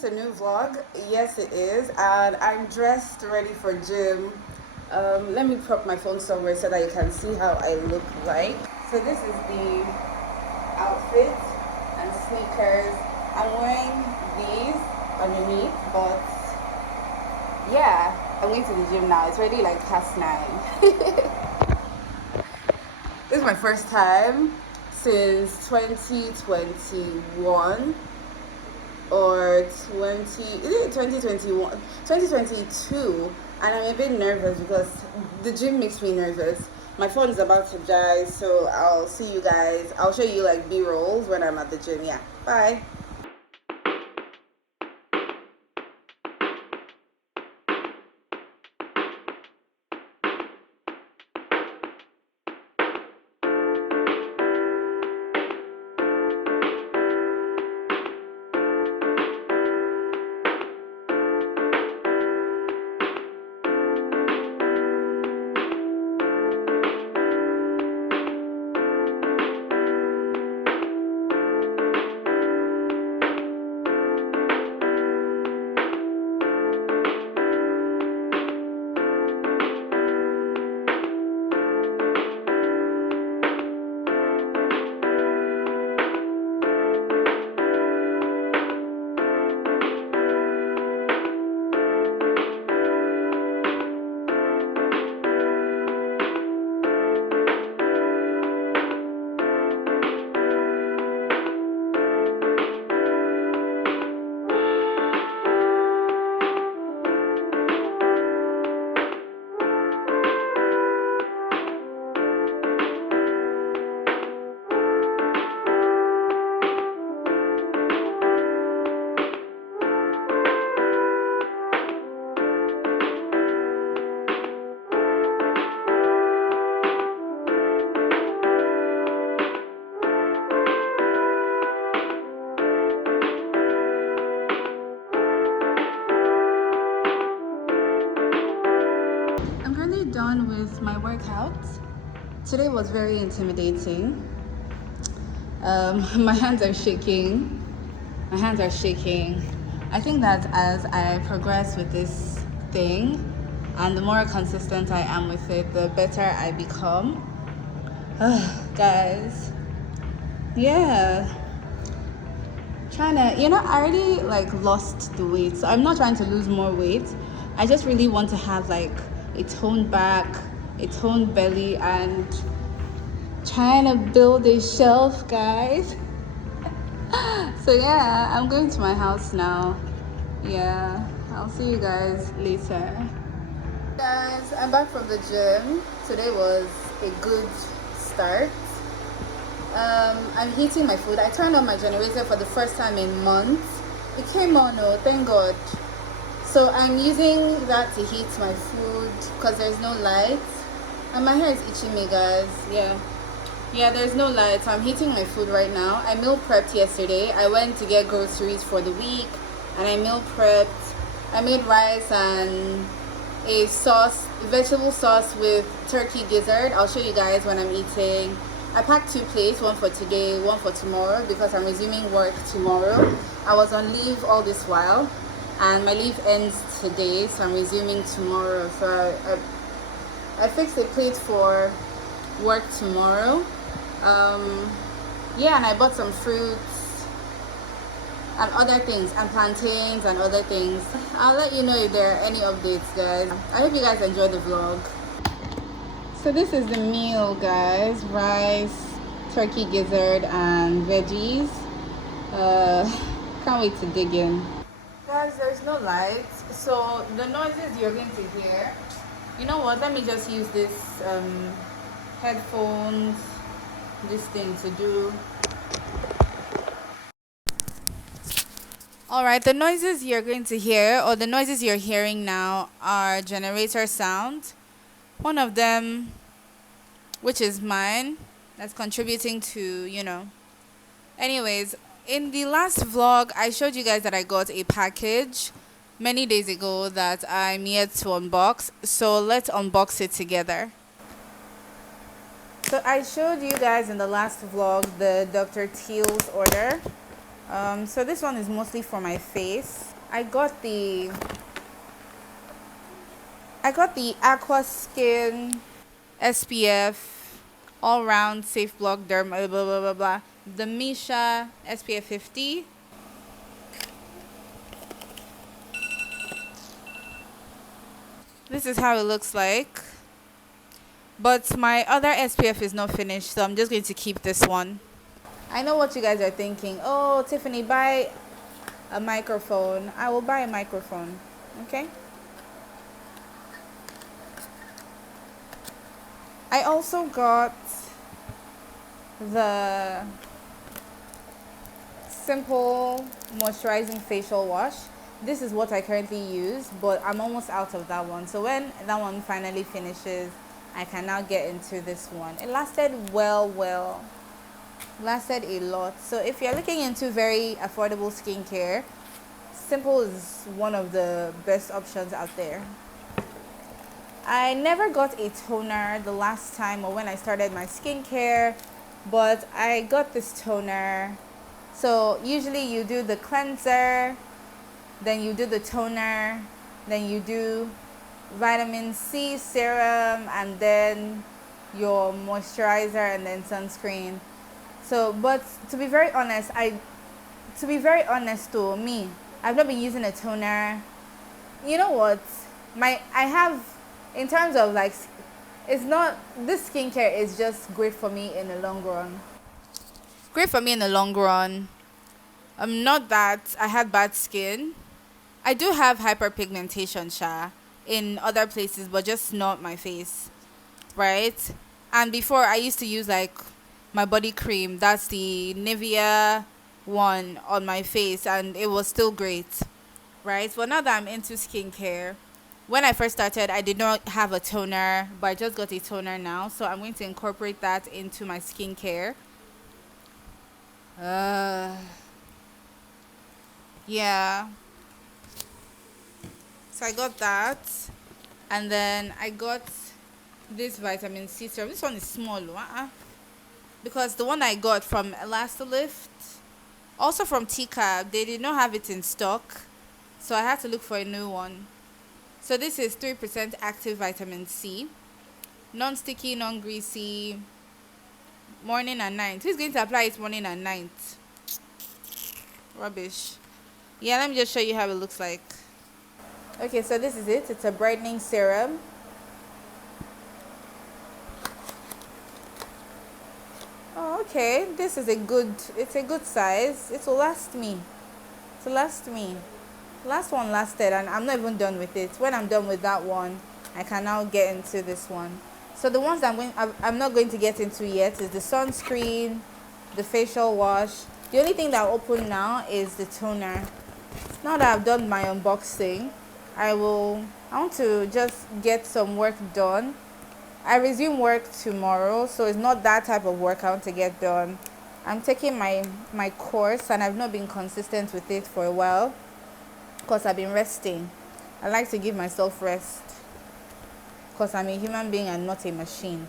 this a new vlog? Yes, it is, and I'm dressed ready for gym. Let me prop my phone somewhere so that you can see how I look like. So this is the outfit and sneakers. I'm wearing these underneath, but yeah, I'm going to the gym now. It's already like past 9. This is my first time since 2021 or 2021, 2022, and I'm a bit nervous because the gym makes me nervous. My phone is about to die, so I'll see you guys. I'll show you like B-rolls when I'm at the gym. Yeah, bye. Done with my workout. Today was very intimidating. My hands are shaking. I think that as I progress with this thing and the more consistent I am with it, the better I become. Guys, yeah, trying to, I already like lost the weight, so I'm not trying to lose more weight. I just really want to have like a toned back, a toned belly, and trying to build a shelf, guys. So yeah, I'm going to my house now. Yeah, I'll see you guys later. Guys, I'm back from the gym. Today was a good start. I'm heating my food. I turned on my generator for the first time in months. It came on, oh, thank God. So I'm using that to heat my food because there's no light. And my hair is itching me, guys. Yeah, there's no light. So I'm heating my food right now. I meal prepped yesterday. I went to get groceries for the week and I meal prepped. I made rice and a sauce, vegetable sauce with turkey gizzard. I'll show you guys when I'm eating. I packed 2 plates, one for today, one for tomorrow because I'm resuming work tomorrow. I was on leave all this while. And my leave ends today, so I'm resuming tomorrow. So I fixed a plate for work tomorrow. Yeah, and I bought some fruits and other things, and plantains and other things. I'll let you know if there are any updates, guys. I hope you guys enjoy the vlog. So this is the meal, guys. Rice, turkey gizzard, and veggies. Can't wait to dig in. Guys, there's no light, so the noises you're going to hear, you know what, let me just use this headphones, this thing to do. Alright, the noises you're going to hear, or the noises you're hearing now, are generator sound. One of them, which is mine, that's contributing to, Anyways, in the last vlog, I showed you guys that I got a package many days ago that I'm yet to unbox. So let's unbox it together. So I showed you guys in the last vlog the Dr. Teal's order. So this one is mostly for my face. I got the Aqua Skin SPF all round safe block derm blah blah blah blah blah. The Misha SPF 50. This is how it looks like. But my other SPF is not finished, so I'm just going to keep this one. I know what you guys are thinking. Oh, Tiffany, buy a microphone. I will buy a microphone. Okay? I also got the simple moisturizing facial wash. This is what I currently use, but I'm almost out of that one. So when that one finally finishes, I can now get into this one. It lasted lasted a lot. So if you're looking into very affordable skincare, simple is one of the best options out there. I never got a toner the last time or when I started my skincare, but I got this toner. So usually you do the cleanser, then you do the toner, then you do vitamin C serum, and then your moisturizer, and then sunscreen. So, but to be very honest, to me, I've not been using a toner. You know what? I have, in terms of like, it's not, this skincare is just great for me in the long run. Great for me in the long run. Not that I had bad skin. I do have hyperpigmentation, in other places, but just not my face, right? And before I used to use like my body cream, that's the Nivea one on my face, and it was still great, right? But now that I'm into skincare, when I first started, I did not have a toner, but I just got a toner now, so I'm going to incorporate that into my skincare. Yeah. So I got that, and then I got this vitamin C serum. This one is small, because the one I got from Elastolift, also from TCAB, they did not have it in stock, so I had to look for a new one. So this is 3% active vitamin C, non-sticky, non-greasy, morning and night. Who's going to apply it morning and night? Rubbish. Yeah, let me just show you how it looks like. Okay, so this is it. It's a brightening serum. Oh, okay. This is it's a good size. It will last me. It will last me. Last one lasted, and I'm not even done with it. When I'm done with that one, I can now get into this one. So the ones I'm not going to get into yet is the sunscreen, the facial wash. The only thing that I'll open now is the toner. Now that I've done my unboxing, I want to just get some work done. I resume work tomorrow, so it's not that type of work I want to get done. I'm taking my course, and I've not been consistent with it for a while because I've been resting. I like to give myself rest because I'm a human being and not a machine.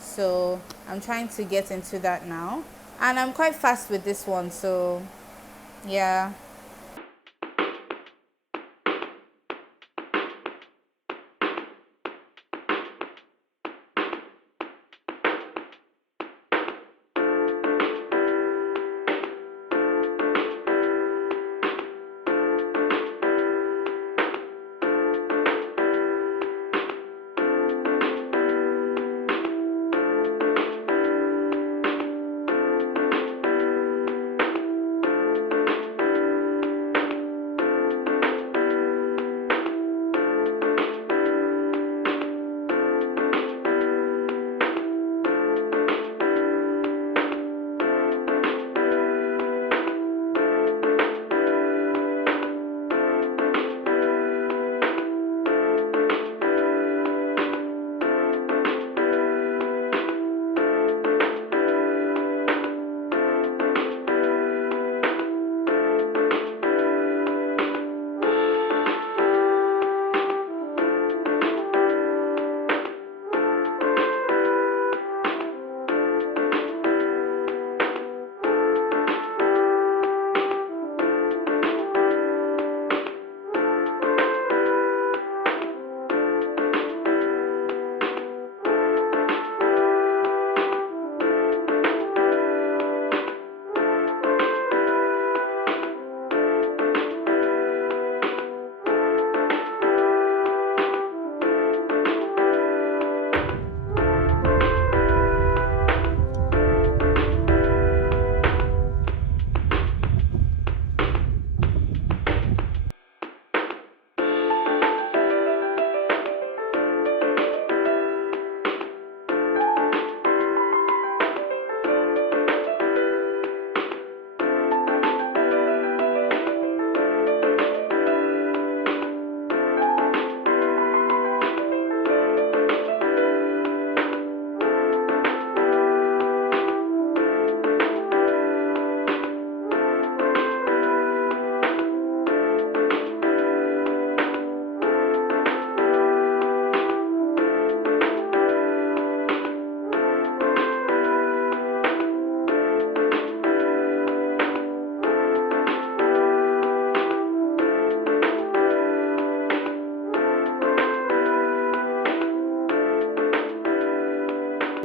So I'm trying to get into that now, and I'm quite fast with this one, so yeah.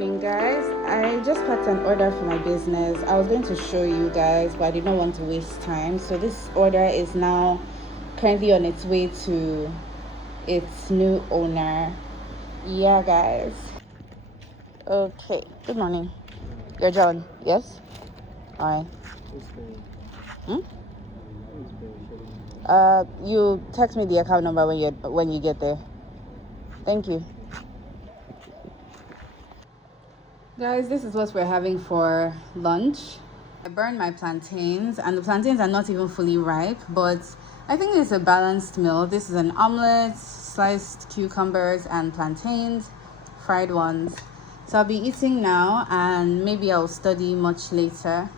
morning, guys. I just packed an order for my business. I was going to show you guys, but I did not want to waste time. So this order is now currently on its way to its new owner. Yeah, guys. Okay, good morning. You're John, yes? Alright. You text me the account number when you get there. Thank you. Guys, this is what we're having for lunch. I burned my plantains, and the plantains are not even fully ripe, but I think it's a balanced meal. This is an omelette, sliced cucumbers and plantains, fried ones. So I'll be eating now, and maybe I'll study much later.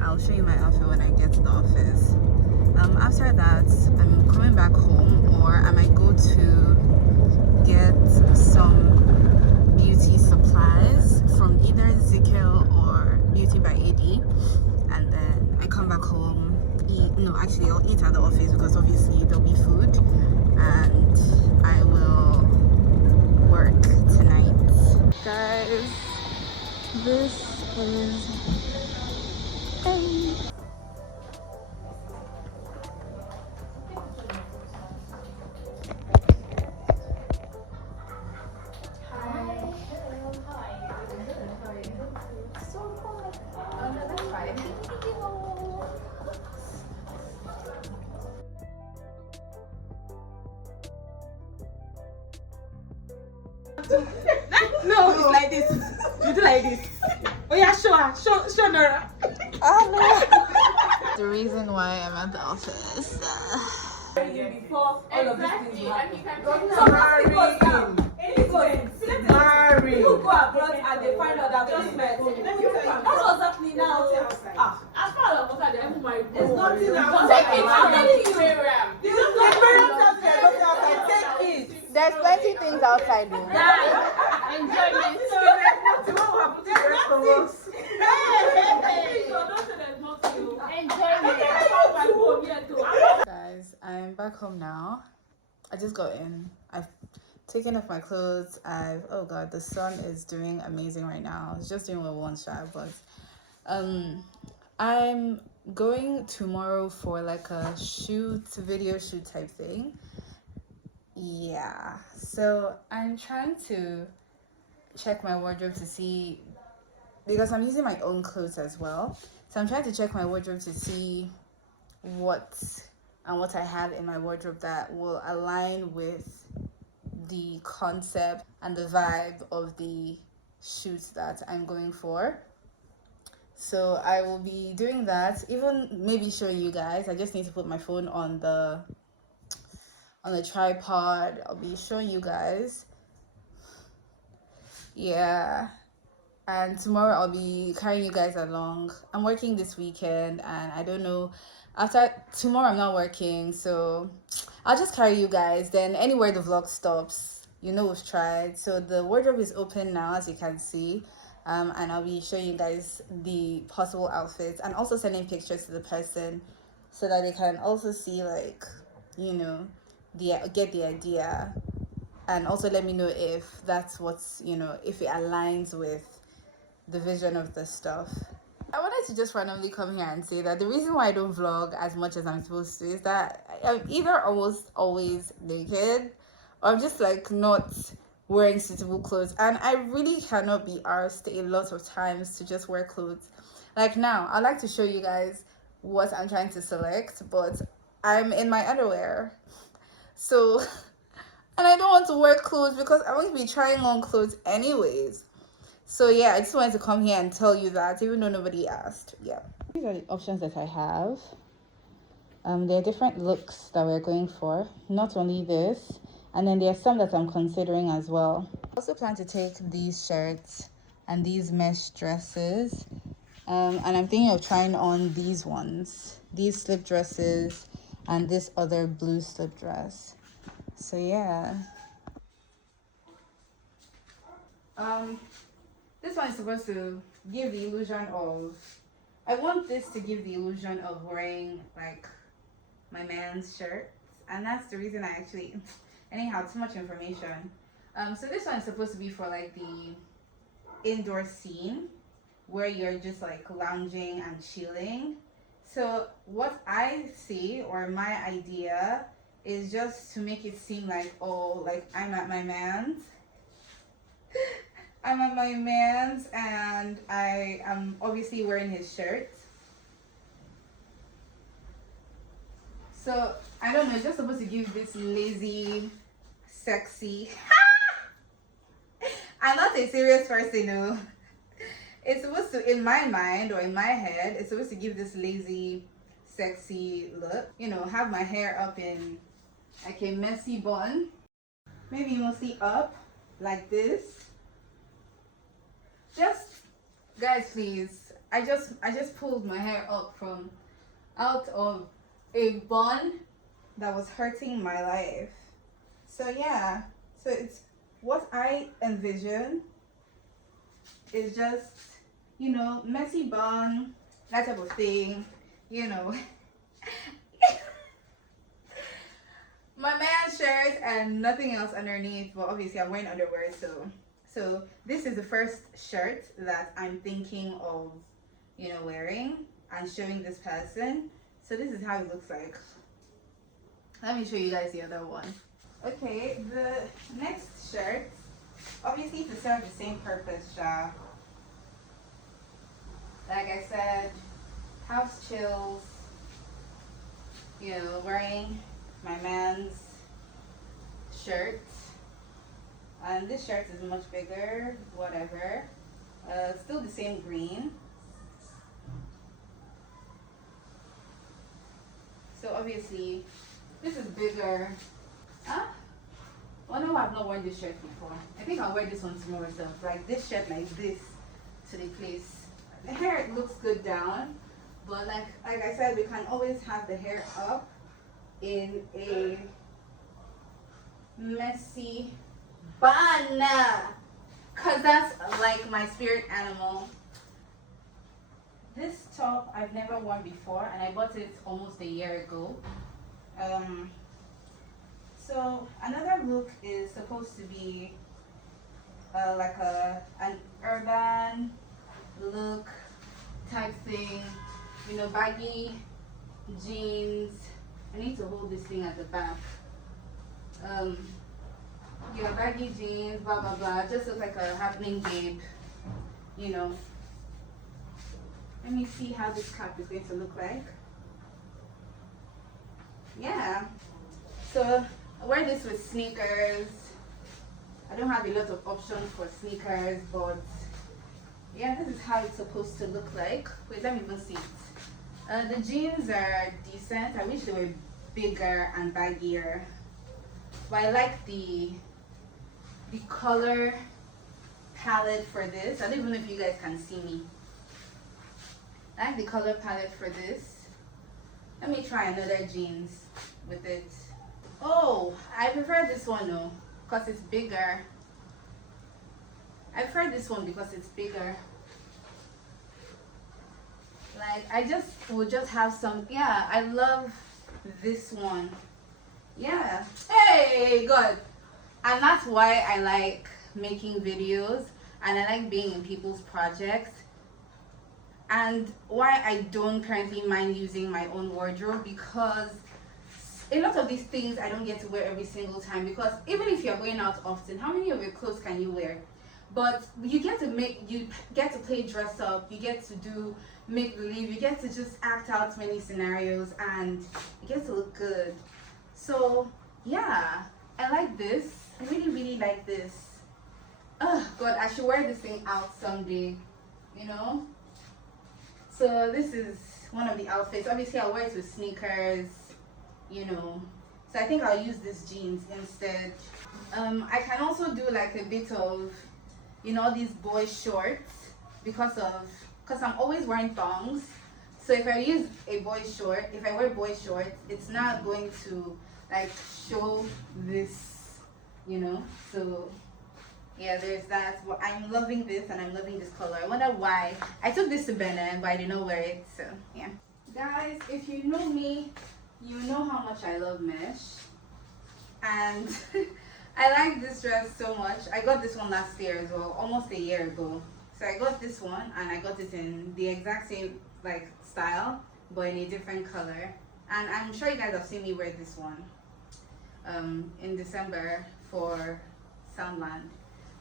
I'll show you my outfit when I get to the office. After that, I'm coming back home, or I might go to get some beauty supplies from either Zickel or Beauty by AD, and then I come back home, I'll eat at the office because obviously there'll be food, and I will work tonight. Guys, this is No, it's like this. You do like this. Oh yeah, show Nora. the reason why I'm at the office. Before all of these things will happen. Marry. People go abroad and they find out that just met. That's what's happening now. As far as I'm concerned, they're married. There's nothing else. Take it. I'm telling you, Miriam. Take it. There's plenty things outside though. Enjoyment. Guys, I'm back home now. I just got in. I've taken off my clothes. Oh god, the sun is doing amazing right now. I was just doing one shot, but I'm going tomorrow for like a video shoot type thing. Yeah, so I'm trying to check my wardrobe to see, because I'm using my own clothes as well, so I'm trying to check my wardrobe to see what I have in my wardrobe that will align with the concept and the vibe of the shoot that I'm going for. So I will be doing that, even maybe showing you guys. I just need to put my phone on the tripod. I'll be showing you guys. Yeah, and tomorrow I'll be carrying you guys along. I'm working this weekend, and I don't know, after tomorrow I'm not working, so I'll just carry you guys. Then anywhere the vlog stops, we've tried. So the wardrobe is open now, as you can see, and I'll be showing you guys the possible outfits and also sending pictures to the person so that they can also see, like, get the idea. and also let me know if that's what's, you know, if it aligns with the vision of the stuff. I wanted to just randomly come here and say that the reason why I don't vlog as much as I'm supposed to is that I'm either almost always naked, or I'm just like not wearing suitable clothes, and I really cannot be asked a lot of times to just wear clothes. Like now, I'd like to show you guys what I'm trying to select, but I'm in my underwear, so and I don't want to wear clothes because I want to be trying on clothes anyways. So yeah, I just wanted to come here and tell you that, even though nobody asked. Yeah, these are the options that I have. There are different looks that we're going for, not only this, and then there are some that I'm considering as well. I also plan to take these shirts and these mesh dresses, and I'm thinking of trying on these ones, these slip dresses, and this other blue slip dress. So yeah. This one is supposed to give the illusion of, I want this to give the illusion of wearing like my man's shirt, and that's the reason I actually, anyhow, too much information. So this one is supposed to be for like the indoor scene where you're just like lounging and chilling. So what I see, or my idea, is just to make it seem like, oh, like I'm at my man's. I'm at my man's and I am obviously wearing his shirt. So I don't know, it's just supposed to give this lazy, sexy. I'm not a serious person, no. It's supposed to, in my mind or in my head, it's supposed to give this lazy, sexy look. You know, have my hair up in like a messy bun, maybe mostly up like this. Just, guys, please, I just pulled my hair up from out of a bun that was hurting my life. So yeah, so it's what I envision is just, you know, messy bun, that type of thing, you know. My man's shirt and nothing else underneath, but obviously I'm wearing underwear, so this is the first shirt that I'm thinking of, you know, wearing and showing this person. So this is how it looks like. Let me show you guys the other one. Okay, the next shirt, obviously to serve the same purpose, like I said, house chills, you know, wearing my man's shirt. And this shirt is much bigger, whatever. Still the same green. So obviously, this is bigger. Huh? Oh no, I've not worn this shirt before. I think I'll wear this one tomorrow. So like this shirt like this to the place. The hair looks good down, but like I said, we can always have the hair up in a messy bun, cause that's like my spirit animal. This top I've never worn before, and I bought it almost a year ago. So another look is supposed to be like an urban look type thing, you know, baggy jeans. I need to hold this thing at the back. Yeah, baggy jeans, blah blah blah. Just look like a happening babe, you know. Let me see how this cap is going to look like. Yeah. So I wear this with sneakers. I don't have a lot of options for sneakers, but yeah, this is how it's supposed to look like. Wait, let me even see it. The jeans are decent. I wish they were bigger and baggier. But I like the color palette for this. I don't even know if you guys can see me. I like the color palette for this. Let me try another jeans with it. Oh, I prefer this one though, because it's bigger. I prefer this one because it's bigger. Like I just would just have some, yeah, I love this one. Yeah. Hey, God. And that's why I like making videos and I like being in people's projects, and why I don't currently mind using my own wardrobe, because a lot of these things I don't get to wear every single time, because even if you're going out often, how many of your clothes can you wear? But you get to play dress up, you get to do make believe, you get to just act out many scenarios, and you get to look good. So yeah, I like this. I really like this. Oh god, I should wear this thing out someday, you know. So this is one of the outfits. Obviously I'll wear it with sneakers, you know. So I think I'll use this jeans instead. I can also do like a bit of, you know, these boy shorts, because I'm always wearing thongs. So if I use a boy short, if I wear boy shorts, it's not going to like show this, you know. So yeah, there's that. Well, I'm loving this, and I'm loving this color. I wonder why. I took this to Benin, but I did not wear it. So yeah, guys, if you know me, you know how much I love mesh, and I like this dress so much. I got this one last year as well, almost a year ago. So I got this one, and I got it in the exact same like style, but in a different color. And I'm sure you guys have seen me wear this one in December for Soundland.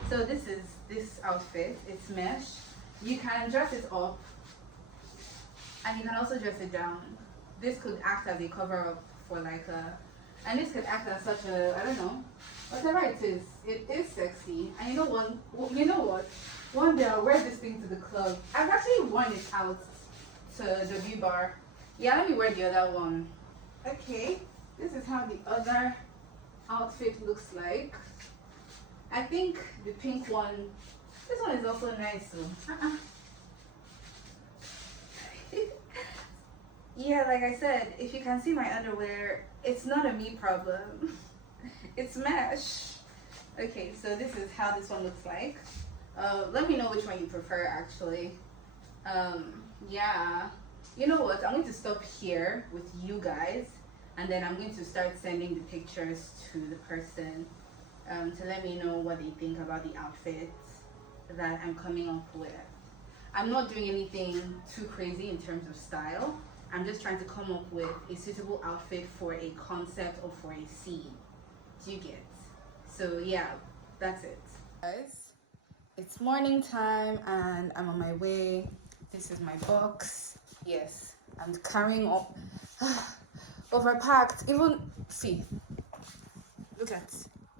So this is this outfit. It's mesh. You can dress it up, and you can also dress it down. This could act as a cover up for like a, and this could act as such a, I don't know, whatever it is. It is sexy. And you know what? One day I'll wear this thing to the club. I've actually worn it out to the view bar. Yeah, let me wear the other one. Okay, this is how the other outfit looks like. I think the pink one, this one is also nice too. Yeah, like I said, if you can see my underwear, it's not a me problem. It's mesh. Okay, so this is how this one looks like. Let me know which one you prefer actually. Yeah, you know what, I'm going to stop here with you guys, and then I'm going to start sending the pictures to the person to let me know what they think about the outfit that I'm coming up with. I'm not doing anything too crazy in terms of style. I'm just trying to come up with a suitable outfit for a concept or for a scene. Do you get? So yeah, that's it. Guys, it's morning time and I'm on my way. This is my box. Yes, I'm carrying up overpacked. Even see, look at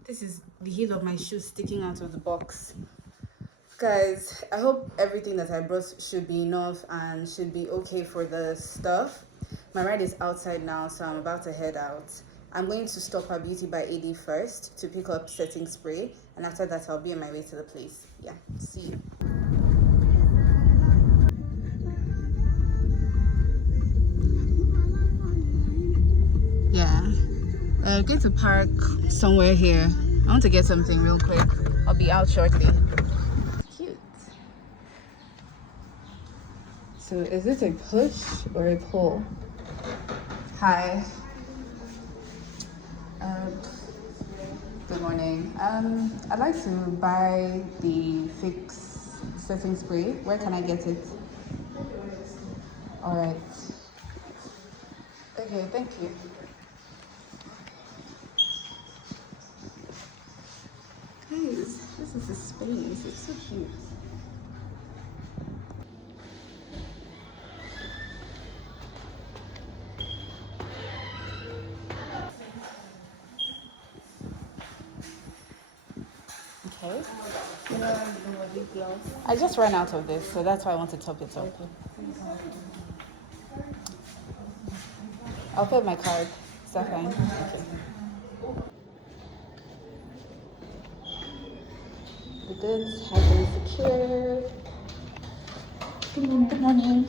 this, is the heel of my shoe sticking out of the box. Guys, I hope everything that I brought should be enough and should be okay for the stuff. My ride is outside now, so I'm about to head out. I'm going to stop at Beauty by AD first to pick up setting spray, and after that I'll be on my way to the place. Yeah, see you. Yeah, I'm going to park somewhere here. I want to get something real quick. I'll be out shortly. Cute. So is this a push or a pull? Hi. Good morning. I'd like to buy the Fix setting spray. Where can I get it? All right. Okay, thank you. Guys, this is a space. It's so cute. Okay. I just ran out of this, so that's why I want to top it up. I'll pay with my card. Is that fine? Okay. The goods have been secured. Good morning.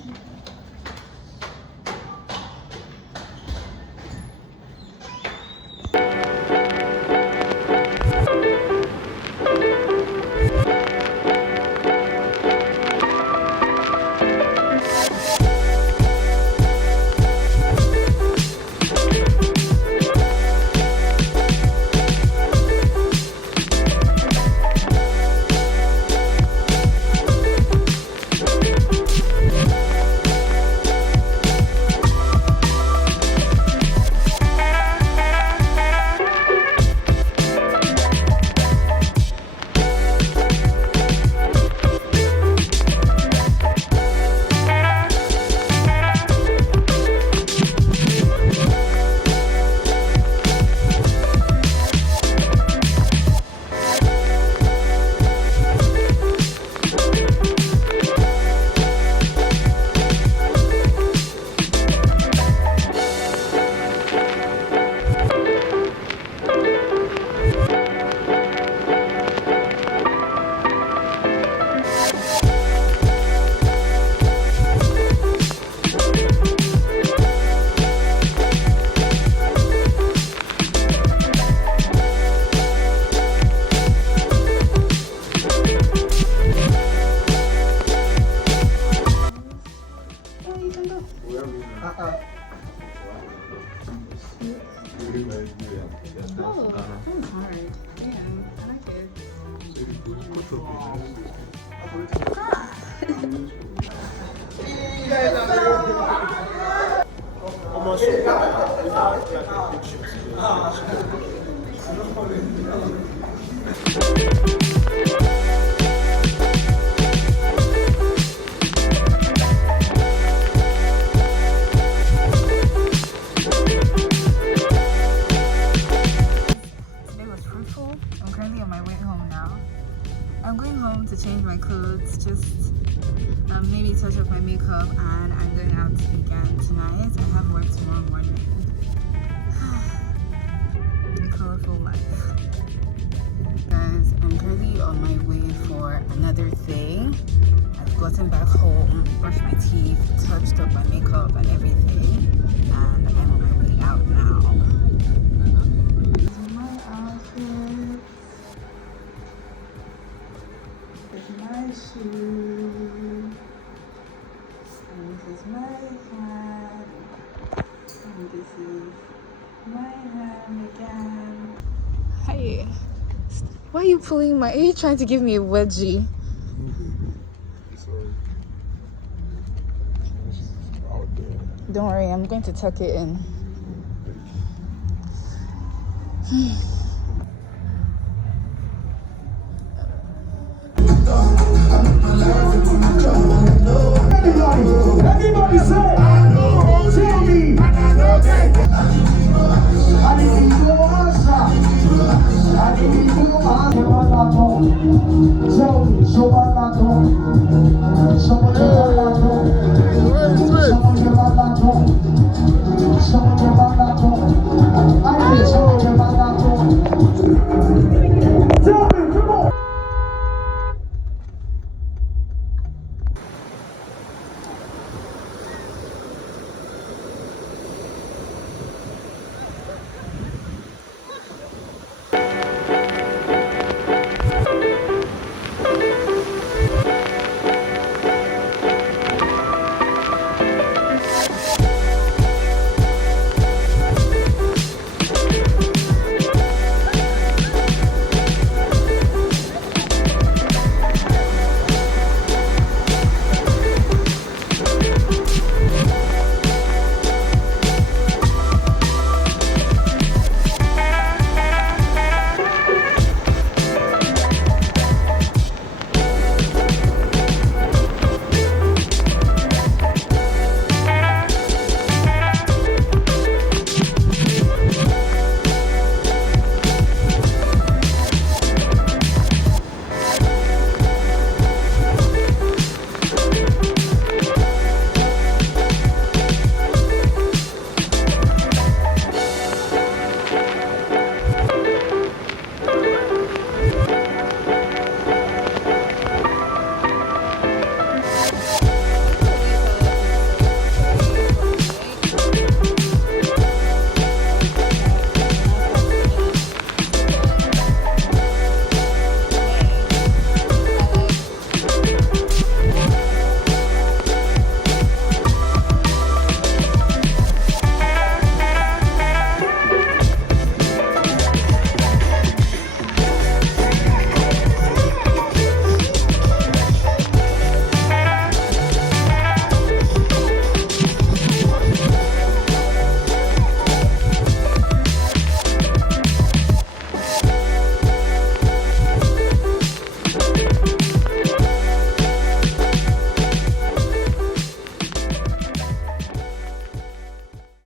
Today was fruitful. I'm currently on my way home now. I'm going home to change my clothes, just maybe touch up my makeup, and I'm going out again tonight. I have work tomorrow morning. A colorful life. Guys, I'm currently on my way for another thing. I've gotten back home, brushed my teeth, touched up my makeup and everything, and I'm on my way out now. This is my outfit. This is my shoe. And this is my hat. And this is my hand again. Hey, why are you pulling my? Are you trying to give me a wedgie? Don't worry, I'm going to tuck it in. Everybody say